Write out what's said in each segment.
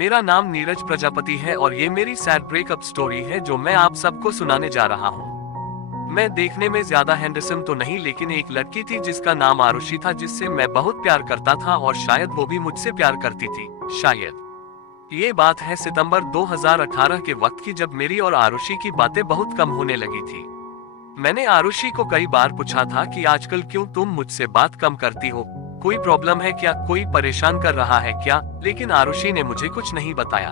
मेरा नाम नीरज प्रजापति है और ये मेरी सैड ब्रेकअप स्टोरी है जो मैं आप सबको सुनाने जा रहा हूँ। मैं देखने में ज्यादा हैंडसम तो नहीं, लेकिन एक लड़की थी जिसका नाम आरुषि था, जिससे मैं बहुत प्यार करता था और शायद वो भी मुझसे प्यार करती थी। शायद ये बात है सितंबर 2018 के वक्त की, जब मेरी और आरुषि की बातें बहुत कम होने लगी थी। मैंने आरुषि को कई बार पूछा था कि आजकल क्यों तुम मुझसे बात कम करती हो, कोई प्रॉब्लम है क्या, कोई परेशान कर रहा है क्या, लेकिन आरुषि ने मुझे कुछ नहीं बताया।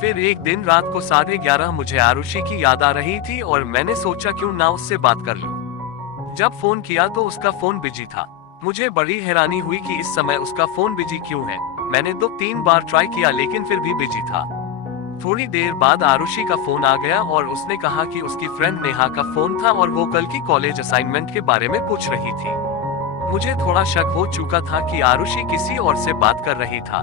फिर एक दिन रात को 11:30 मुझे आरुषि की याद आ रही थी और मैंने सोचा क्यों ना उससे बात कर लूं। जब फोन किया तो उसका फोन बिजी था। मुझे बड़ी हैरानी हुई कि इस समय उसका फोन बिजी क्यों है। मैंने 2-3 बार ट्राई किया लेकिन फिर भी बिजी था। थोड़ी देर बाद आरुषि का फोन आ गया और उसने कहा कि उसकी फ्रेंड नेहा का फोन था और वो कल की कॉलेज असाइनमेंट के बारे में पूछ रही थी। मुझे थोड़ा शक हो चुका था कि आरुषि किसी और से बात कर रही था।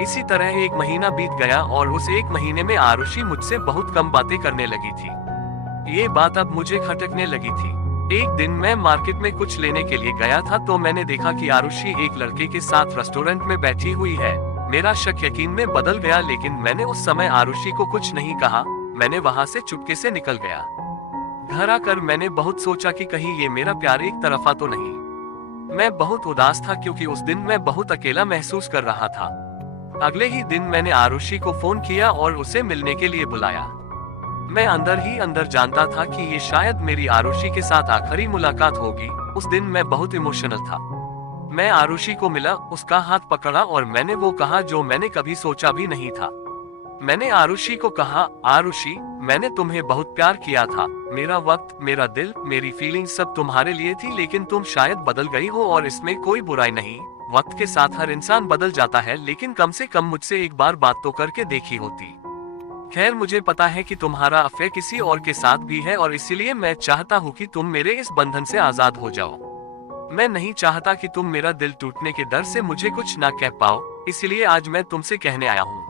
इसी तरह 1 महीना बीत गया और उस 1 महीने में आरुषि मुझसे बहुत कम बातें करने लगी थी। ये बात अब मुझे खटकने लगी थी। एक दिन मैं मार्केट में कुछ लेने के लिए गया था तो मैंने देखा कि आरुषि एक लड़के के साथ रेस्टोरेंट में बैठी हुई है। मेरा शक यकीन में बदल गया, लेकिन मैंने उस समय आरुषि को कुछ नहीं कहा। मैंने वहां से चुपके से निकल गया। घर आकर मैंने बहुत सोचा कि कहीं ये मेरा प्यार एक तरफा तो नहीं। मैं बहुत उदास था क्योंकि उस दिन मैं बहुत अकेला महसूस कर रहा था। अगले ही दिन मैंने आरुषि को फोन किया और उसे मिलने के लिए बुलाया। मैं अंदर ही अंदर जानता था कि ये शायद मेरी आरुषि के साथ आखिरी मुलाकात होगी। उस दिन मैं बहुत इमोशनल था। मैं आरुषि को मिला, उसका हाथ पकड़ा और मैंने वो कहा जो मैंने कभी सोचा भी नहीं था। मैंने आरुषि को कहा, आरुषि, मैंने तुम्हें बहुत प्यार किया था। मेरा वक्त, मेरा दिल, मेरी फीलिंग्स सब तुम्हारे लिए थी, लेकिन तुम शायद बदल गई हो और इसमें कोई बुराई नहीं। वक्त के साथ हर इंसान बदल जाता है, लेकिन कम से कम मुझसे एक बार बात तो करके देखी होती। खैर, मुझे पता है कि तुम्हारा अफेयर किसी और के साथ भी है और इसीलिए मैं चाहता हूँ कि तुम मेरे इस बंधन से आजाद हो जाओ। मैं नहीं चाहता कि तुम मेरा दिल टूटने के डर से मुझे कुछ ना कह पाओ, इसलिए आज मैं तुमसे कहने आया हूँ।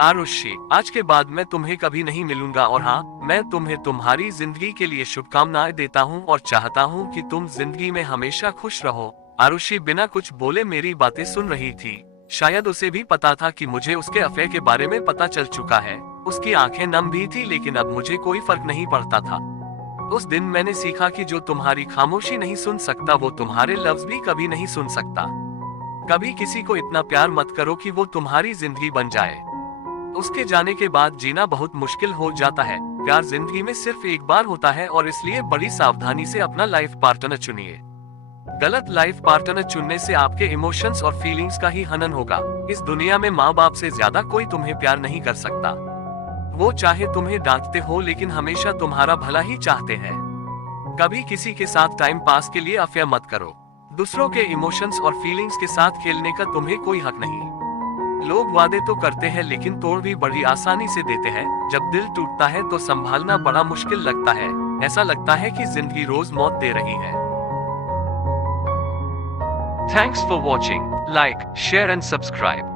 आरुषि, आज के बाद मैं तुम्हें कभी नहीं मिलूंगा और हाँ, मैं तुम्हें तुम्हारी जिंदगी के लिए शुभकामनाएं देता हूँ और चाहता हूँ कि तुम जिंदगी में हमेशा खुश रहो। आरुषि बिना कुछ बोले मेरी बातें सुन रही थी। शायद उसे भी पता था कि मुझे उसके अफेयर के बारे में पता चल चुका है। उसकी आंखें नम भी थी, लेकिन अब मुझे कोई फर्क नहीं पड़ता था। उस दिन मैंने सीखा कि जो तुम्हारी खामोशी नहीं सुन सकता, वो तुम्हारे लफ्ज भी कभी नहीं सुन सकता। कभी किसी को इतना प्यार मत करो कि वो तुम्हारी जिंदगी बन जाए। उसके जाने के बाद जीना बहुत मुश्किल हो जाता है। प्यार जिंदगी में सिर्फ एक बार होता है और इसलिए बड़ी सावधानी से अपना लाइफ पार्टनर चुनिए। गलत लाइफ पार्टनर चुनने से आपके इमोशंस और फीलिंग्स का ही हनन होगा। इस दुनिया में माँ बाप से ज्यादा कोई तुम्हें प्यार नहीं कर सकता। वो चाहे तुम्हें डांटते हो, लेकिन हमेशा तुम्हारा भला ही चाहते हैं। कभी किसी के साथ टाइम पास के लिए अफेयर मत करो। दूसरों के इमोशंस और फीलिंग्स के साथ खेलने का तुम्हें कोई हक नहीं। लोग वादे तो करते हैं लेकिन तोड़ भी बड़ी आसानी से देते हैं। जब दिल टूटता है तो संभालना बड़ा मुश्किल लगता है। ऐसा लगता है कि जिंदगी रोज मौत दे रही है। Thanks for watching. Like, share and subscribe.